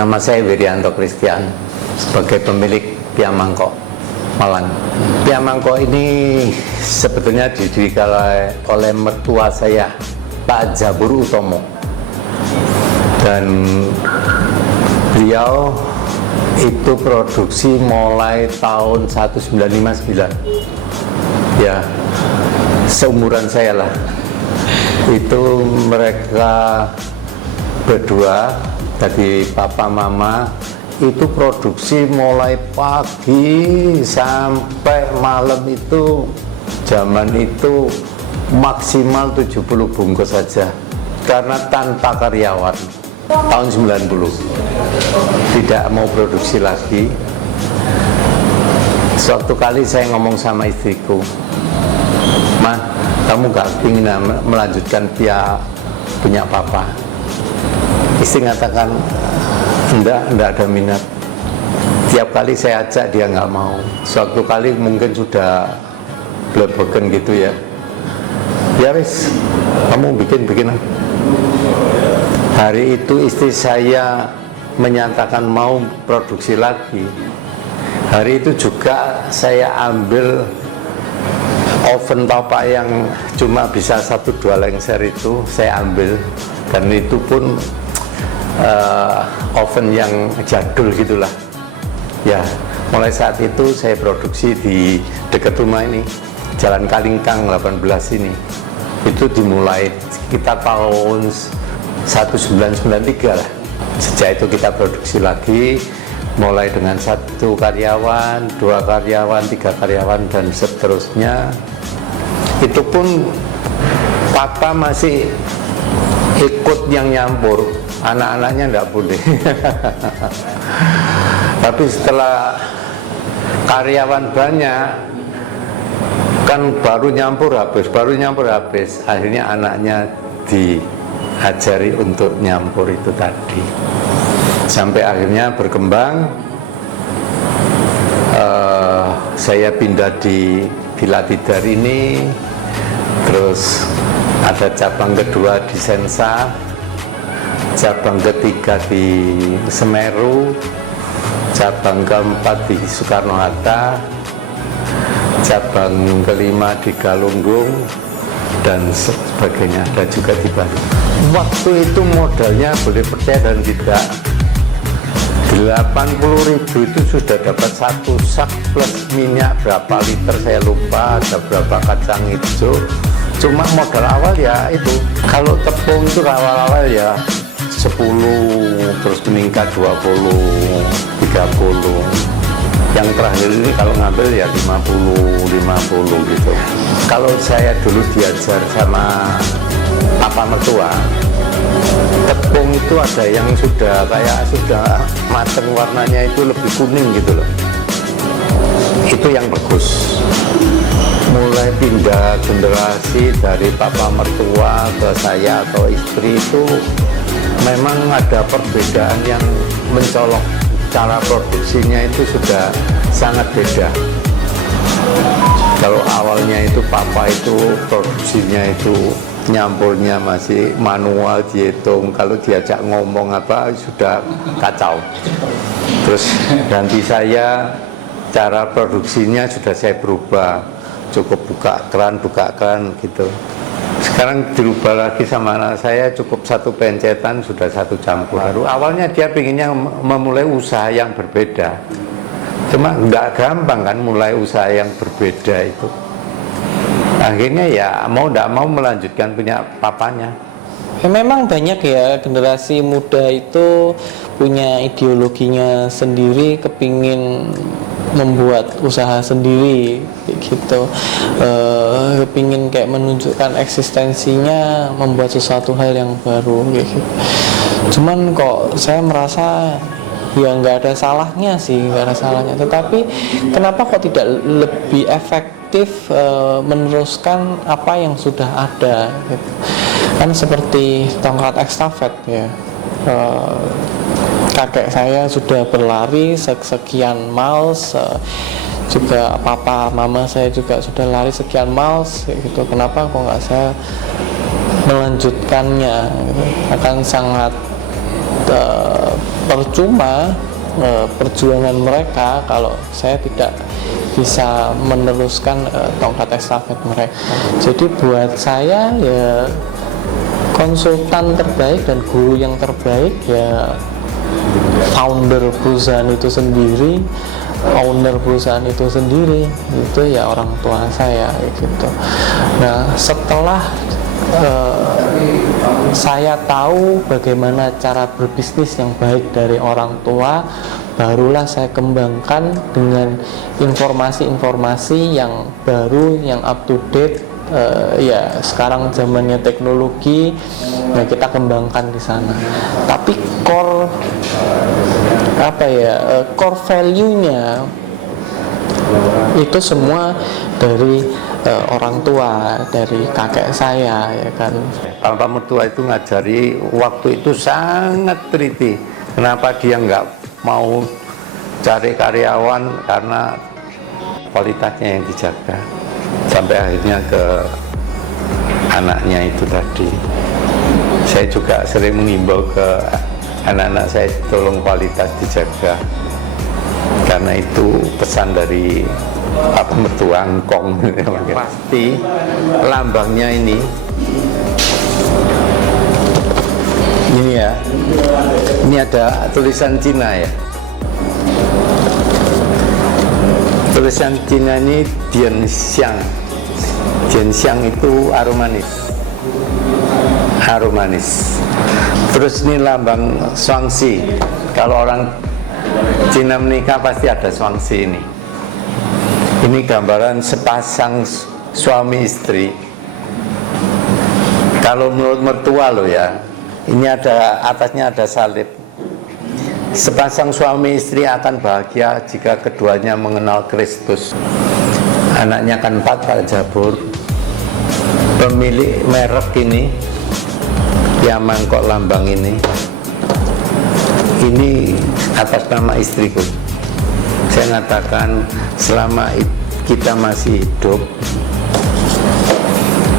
Nama saya Wirianto Christian, sebagai pemilik Pia Mangkok Malang. Pia Mangkok ini sebetulnya didirikan oleh mertua saya, Pak Jabur Utomo, dan beliau itu produksi mulai tahun 1959. Ya, seumuran saya lah. Itu mereka berdua, tadi papa mama, itu produksi mulai pagi sampai malam. Itu zaman itu maksimal 70 bungkus saja, karena tanpa karyawan. Tahun 90 tidak mau produksi lagi. Suatu kali saya ngomong sama istriku, "Ma, kamu gak ingin melanjutkan Pia punya papa?" Istri mengatakan, enggak ada minat. Tiap kali saya ajak dia nggak mau. Suatu kali mungkin sudah blebeken gitu ya. Ya wis, kamu bikin. Hari itu istri saya menyatakan mau produksi lagi. Hari itu juga saya ambil oven papa yang cuma bisa 1-2 lengser itu, saya ambil, dan itu pun oven yang jadul gitulah. Ya, mulai saat itu saya produksi di dekat rumah ini, Jalan Kalingkang 18 ini. Itu dimulai sekitar tahun 1993 lah. Sejak itu kita produksi lagi, mulai dengan 1 karyawan, 2 karyawan, 3 karyawan, dan seterusnya. Itu pun papa masih ikut yang nyampur, anak-anaknya enggak boleh. Tapi setelah karyawan banyak, kan baru nyampur habis, akhirnya anaknya diajari untuk nyampur itu tadi. Sampai akhirnya berkembang, saya pindah di Villa Tidar ini, terus ada cabang kedua di Sensa, cabang ketiga di Semeru, cabang keempat di Soekarno-Hatta, cabang kelima di Galunggung, dan sebagainya, dan juga di Bali. Waktu itu modalnya, boleh percaya dan tidak, 80.000 itu sudah dapat 1 sak plus minyak berapa liter saya lupa, ada berapa kacang hijau. Cuma modal awal ya itu. Kalau tepung itu awal-awal ya 10, terus meningkat 20, 30. Yang terakhir ini kalau ngambil ya 50 gitu. Kalau saya dulu diajar sama papa mertua, tepung itu ada yang sudah mateng, warnanya itu lebih kuning gitu loh. Itu yang bagus. Mulai pindah generasi dari papa mertua ke saya atau istri, itu memang ada perbedaan yang mencolok. Cara produksinya itu sudah sangat beda. Kalau awalnya itu papa itu produksinya itu nyampurnya masih manual, dihitung, kalau diajak ngomong apa sudah kacau. Terus ganti saya, cara produksinya sudah saya berubah, cukup buka keran gitu. Sekarang dirubah lagi sama anak saya, cukup 1 pencetan sudah 1 campur. Awalnya dia pinginnya memulai usaha yang berbeda, cuma nggak gampang kan mulai usaha yang berbeda itu. Akhirnya ya mau nggak mau melanjutkan punya papanya. Ya, memang banyak ya generasi muda itu punya ideologinya sendiri, kepingin membuat usaha sendiri gitu, kepingin kayak menunjukkan eksistensinya, membuat sesuatu hal yang baru gitu. Cuman kok saya merasa ya nggak ada salahnya sih, tetapi kenapa kok tidak lebih efektif meneruskan apa yang sudah ada gitu. Kan seperti tongkat estafet ya, kakek saya sudah berlari sekian miles, juga papa mama saya juga sudah lari sekian miles gitu. Kenapa kok nggak saya melanjutkannya gitu. Akan sangat percuma perjuangan mereka kalau saya tidak bisa meneruskan tongkat estafet mereka. Jadi buat saya ya konsultan terbaik dan guru yang terbaik ya founder perusahaan itu sendiri, owner perusahaan itu sendiri, itu ya orang tua saya gitu. Nah setelah saya tahu bagaimana cara berbisnis yang baik dari orang tua, barulah saya kembangkan dengan informasi-informasi yang baru, yang up to date. Ya sekarang zamannya teknologi, nah kita kembangkan di sana. Tapi core core value-nya itu semua dari orang tua, dari kakek saya, ya kan. Papa mertua itu ngajari waktu itu sangat teliti. Kenapa dia nggak mau cari karyawan? Karena kualitasnya yang dijaga. Sampai akhirnya ke anaknya itu tadi. Saya juga sering mengimbau ke anak-anak saya, tolong kualitas dijaga. Karena itu pesan dari Papa mertua Ngkong. Pasti lambangnya ini ya, ini ada tulisan Cina ya. Tulisan Cina ini Dianxiang. Dianxiang itu aromanis. Terus ini lambang Shuangxi. Kalau orang Cina menikah pasti ada Shuangxi ini. Ini gambaran sepasang suami istri. Kalau menurut mertua loh ya, ini ada atasnya ada salib. Sepasang suami istri akan bahagia jika keduanya mengenal Kristus. Anaknya kan 4 Pak Jabur. Pemilik merek ini yang mangkok lambang ini atas nama istriku. Saya ngatakan selama kita masih hidup,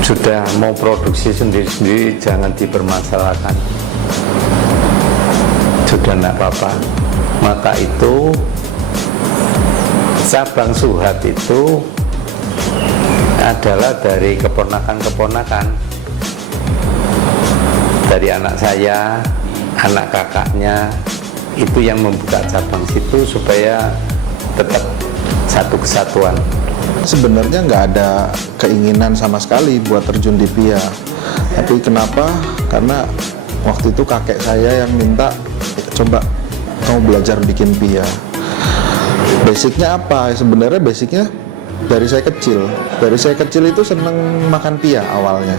sudah mau produksi sendiri-sendiri jangan dipermasalahkan. Sudah enggak apa-apa. Maka itu cabang Suhat itu adalah dari keponakan-keponakan, dari anak saya, anak kakaknya, itu yang membuka cabang situ supaya tetap satu kesatuan. Sebenarnya nggak ada keinginan sama sekali buat terjun di PIA. Tapi kenapa? Karena waktu itu kakek saya yang minta, coba kamu belajar bikin PIA. Basicnya apa? Sebenarnya basicnya dari saya kecil. Dari saya kecil itu seneng makan PIA awalnya.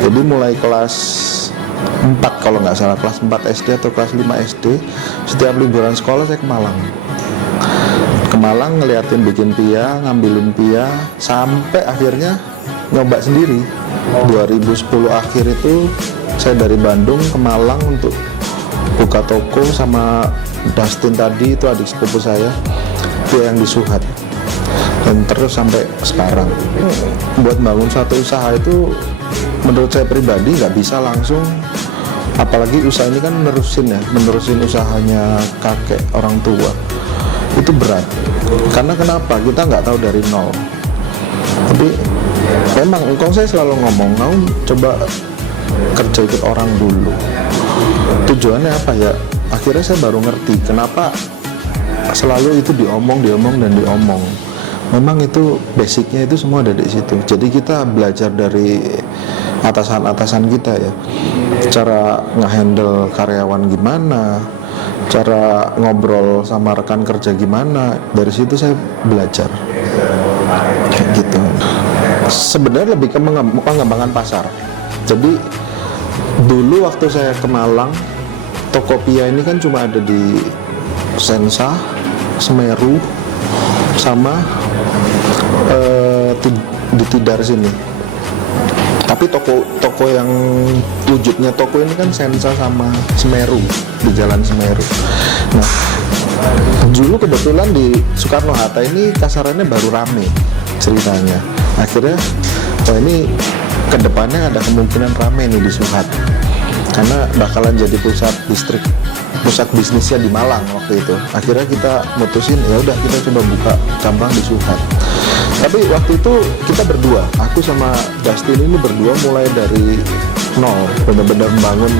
Jadi mulai kelas 4 kalau nggak salah, kelas 4 SD atau kelas 5 SD, setiap liburan sekolah saya ke Malang. Ke Malang ngeliatin bikin PIA, ngambilin PIA, sampai akhirnya nyoba sendiri. 2010 akhir itu saya dari Bandung ke Malang untuk buka toko sama Dustin tadi, itu adik sepupu saya, dia yang di Suhat. Dan terus sampai sekarang. Buat bangun satu usaha itu menurut saya pribadi nggak bisa langsung, apalagi usaha ini kan menerusin usahanya kakek orang tua, itu berat. Karena kenapa? Kita nggak tahu dari nol. Tapi memang engkau, saya selalu ngomong, kamu coba kerja ikut orang dulu. Tujuannya apa ya? Akhirnya saya baru ngerti kenapa selalu itu diomong. Memang itu basicnya itu semua ada di situ. Jadi kita belajar dari atasan-atasan kita ya, cara ngehandle karyawan gimana, cara ngobrol sama rekan kerja gimana. Dari situ saya belajar kayak gitu. Sebenarnya lebih ke pengembangan pasar. Jadi dulu waktu saya ke Malang, Tokopedia ini kan cuma ada di Sensa, Semeru, sama di Tidar sini. Tapi toko yang wujudnya toko ini kan Sensa sama Semeru, di Jalan Semeru. Nah, dulu kebetulan di Soekarno-Hatta ini kasarannya baru rame ceritanya. Akhirnya, wah ini kedepannya ada kemungkinan rame nih di Suhat. karena bakalan jadi pusat bisnisnya di Malang waktu itu. Akhirnya kita mutusin ya udah kita coba buka cabang di Suhat. Tapi waktu itu kita berdua, aku sama Justin ini berdua mulai dari nol, benar-benar bangun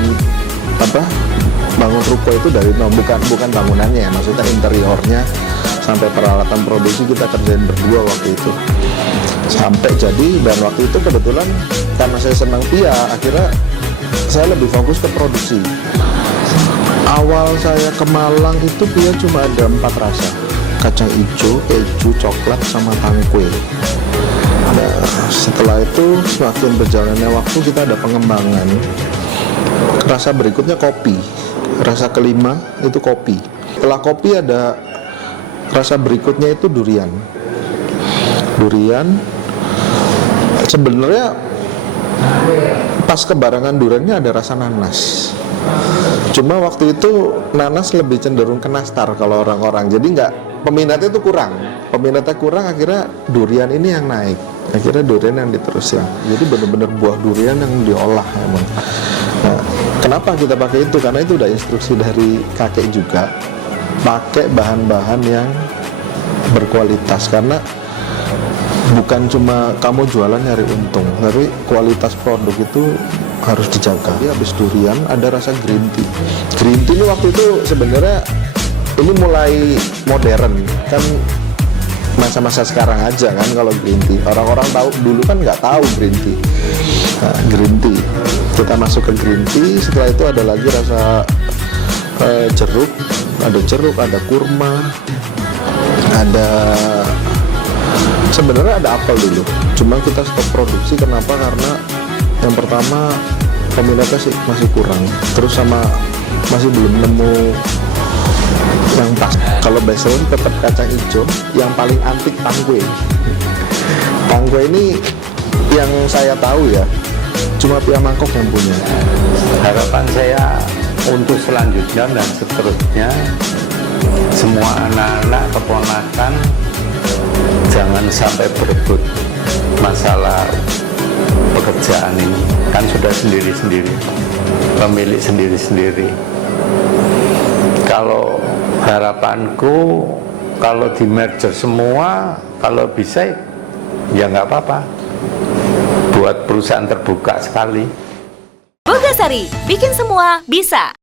ruko itu dari nol, bukan bangunannya, maksudnya interiornya sampai peralatan produksi kita kerjain berdua waktu itu sampai jadi. Dan waktu itu kebetulan karena saya senang pia, akhirnya saya lebih fokus ke produksi. Awal saya ke Malang itu pia cuma ada 4 rasa: kacang hijau, keju, coklat, sama tangkwe. Nah, setelah itu semakin berjalannya waktu kita ada pengembangan. Rasa berikutnya kopi, rasa kelima itu kopi. Setelah kopi ada rasa berikutnya itu durian. Sebenarnya pas kebarangan duriannya ada rasa nanas. Cuma waktu itu nanas lebih cenderung ke nastar kalau orang-orang. Jadi peminatnya itu kurang. Peminatnya kurang, akhirnya durian ini yang naik. Akhirnya durian yang diterusin. Jadi benar-benar buah durian yang diolah emang. Nah, kenapa kita pakai itu? Karena itu udah instruksi dari kakek juga. Pakai bahan-bahan yang berkualitas, karena bukan cuma kamu jualan nyari untung, tapi kualitas produk itu harus dijaga. Jadi habis durian ada rasa green tea. Green tea ini waktu itu sebenarnya ini mulai modern kan, masa-masa sekarang aja kan kalau green tea. Orang-orang tahu, dulu kan nggak tahu green tea. Nah, green tea kita masuk ke green tea. Setelah itu ada lagi rasa jeruk, ada kurma, sebenarnya ada apel dulu, cuma kita stop produksi. Kenapa? Karena yang pertama peminatnya sih masih kurang, terus sama masih belum nemu yang pas. Kalau bestseller tetap kacang hijau, yang paling antik tangkwe. Tangkwe ini yang saya tahu ya, cuma Pia Mangkok yang punya. Harapan saya untuk selanjutnya dan seterusnya, semua anak-anak keponakan jangan sampai berebut masalah pekerjaan ini. Kan sudah sendiri-sendiri, pemilik sendiri-sendiri. Kalau harapanku, kalau di merger semua, kalau bisa ya nggak apa-apa, buat perusahaan terbuka sekali. Bogasari, bikin semua bisa.